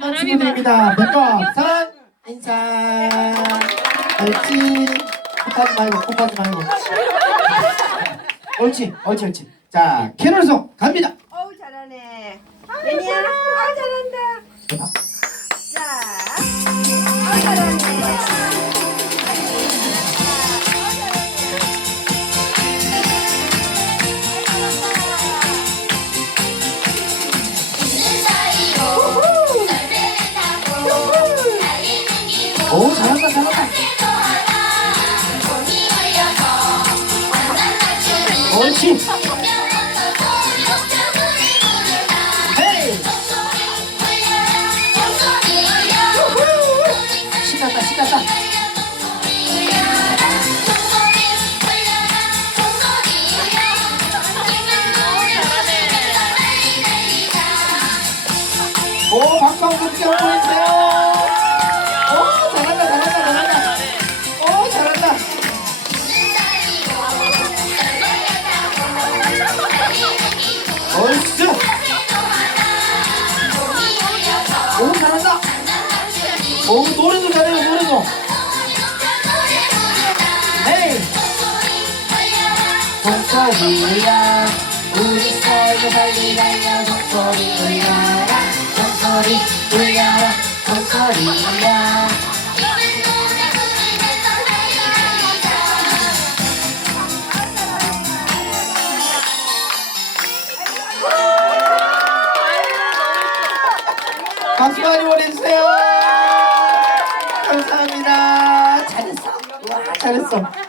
친구들입니다. 멤버 선 인사. 옳지. 코파지 말고. 옳지. 자, 캐롤송 갑니다. 어우 잘하네. 레니야, 아우 잘한다. 자, 아우 잘하네. 오, 잘한다. 옳지. 헤이. 신났다. 오, 박수 한번 주세요. 오, 잘한다. 오, 잘한다. 옳지. 오, 잘한다. 오, 노래도 잘해요, 노래도. 헤이. 종소리야, 우리 사이에 빨리 달려. 종소리 울려라, 종소리 울려라, 종소리야. 박수 많이 보내주세요. 감사합니다. 잘했어. 와, 잘했어.